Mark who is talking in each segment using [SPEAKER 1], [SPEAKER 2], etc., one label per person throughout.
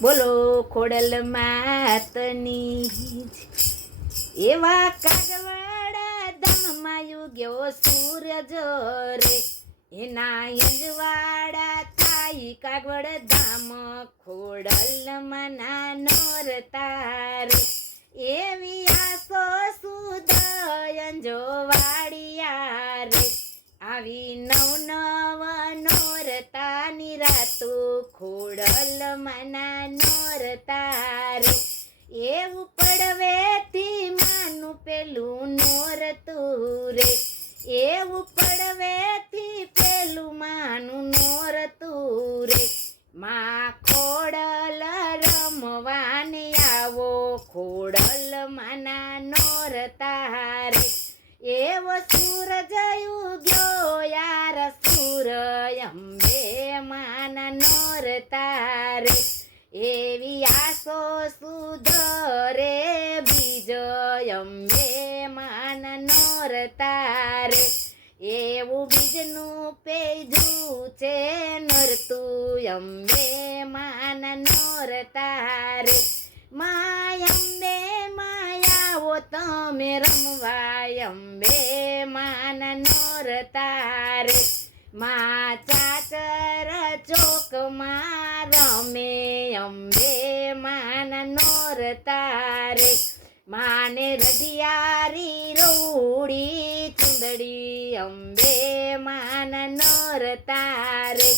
[SPEAKER 1] બોલો, ખોડલ માતની એવા કાગવાડા ધામમાં યુગ્યો સૂરજ રે. એના યજવાડા થાય કાગવડ ધામ ખોડલ મના નોર તારે ખોડલ મના નોરતા રે એવું પડવેથી માનું પેલું નોરતું રે એવું પડવેથી પેલું માનું નોરતું રે મા ખોડલ રમવાને આવો. ખોડલ માના નોરતા રે એવો સૂરજ ઉગ્યો યાર સૂરય અંબે માન નોર તારે. એવી આસો સુધરે બીજો, અંબે માન નોર તારે. એવું બીજનું પેજું છે નરતું, અંબે માના તારે. રે માયંબે માયાવો તમે રમવાય અંબે માન નોર તારે. મા ચાચર ચોકમાં રમે અંબે માન નોર તારે. માને રઢિયારી રોડી ચુંદડી અંબે માન નોર તારે.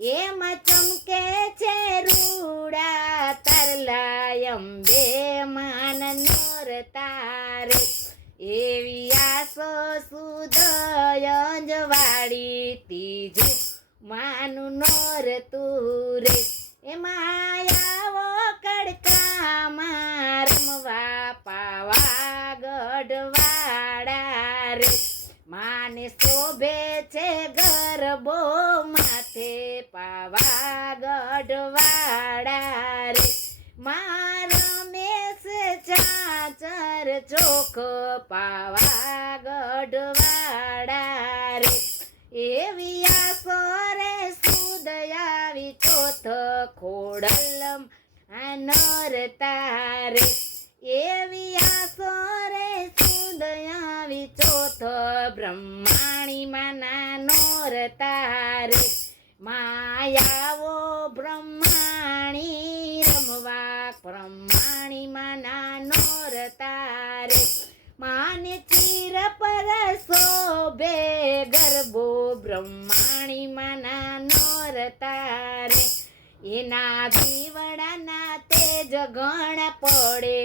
[SPEAKER 1] એમાં ચમકે છે રૂડા તરલા અંબે માના નોરતા રે એવી આસો સુદયંજ વાડી ત્રીજું માનું નોર તુરે. એ માયાવો કડકા મારમવા પાવા ગઢવાડા રે. માને શોભે છે ગરબો માથે પાવા ગઢવાડા રે. મેસ ચોખ પાવા ગઢવાડા રે. એવી આસો રે સુદયાવી ચોથ ખોડલમ નર તારે. એવી સોરે સુદયાવી ચોથ બ્રહ્માણી માના નોર તારે. માયાવો બ્રહ્માણી માને ચીર પર શોભે ગરબો બ્રહ્માણી માના નોર તારે. એના દીવડાના તેજ ગણ પડે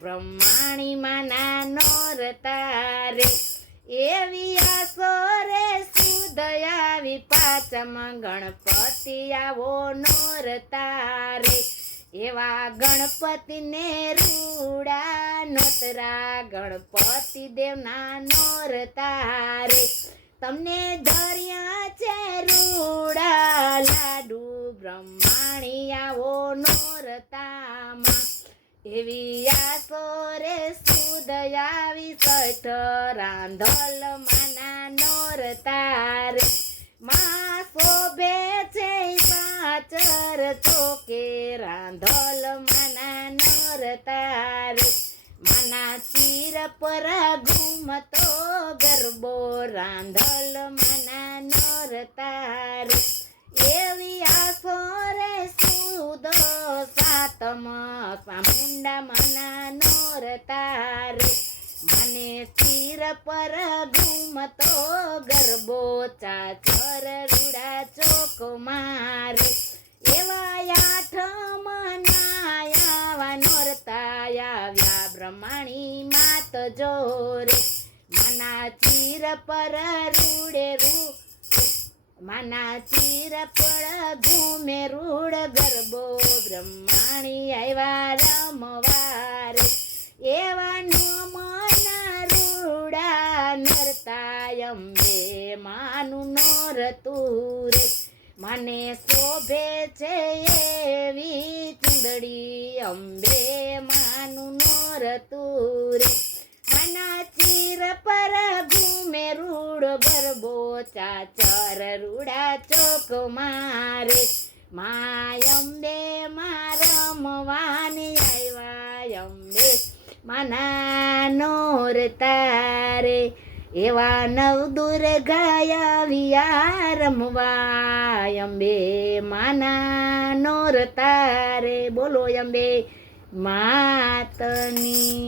[SPEAKER 1] બ્રહ્માણી માના નોર તારે. એવી આસો રે સુદયાવી પાચમ ગણપતિ આવો નોર તારે. એવા ગણપતિને રૂડા નોતરા ગણપતિ દેવના નોર તારે. તમને ધર્યા છે રૂડા લાડુ, બ્રહ્માણી આવો નોરતામાં એવી આસો રે સુદયાવી સઠ રાંધલ માના નોર તારે. પાચર ચોકે રાંધલ માના નોર તારે માના ચીર પર ઘૂમતો ગરબો રાંધલ માના નોર તારે એવી આસો રે સુદો સાતમ સામુંડા માના નોર તારે મને ચીર પર ઘૂમતો ગરબો ચાચર રૂડા ચોક મારે. બ્રહ્માણી માત જોરે માના ચીર પર રૂડે રૂ માના ચીર પર ઘૂમે રૂડ ગરબો. બ્રહ્માણી આવ્યા રમવારે એવા મના રૂડા નરતા અંબે માનું નોરતું રે મને શોભે છે એવી ચુંદડી અંબે માનું તું રે મના ચીર પર ઘૂમે રૂડો ભરબો ચાચર રૂડા ચોક મારે માયમ બે મારમવાની આવ્યા અંબે મનાનો રે તારે એવા નવ દૂર ગયા વિયા રમવા અંબે માના નોર તારે બોલો અંબે માતની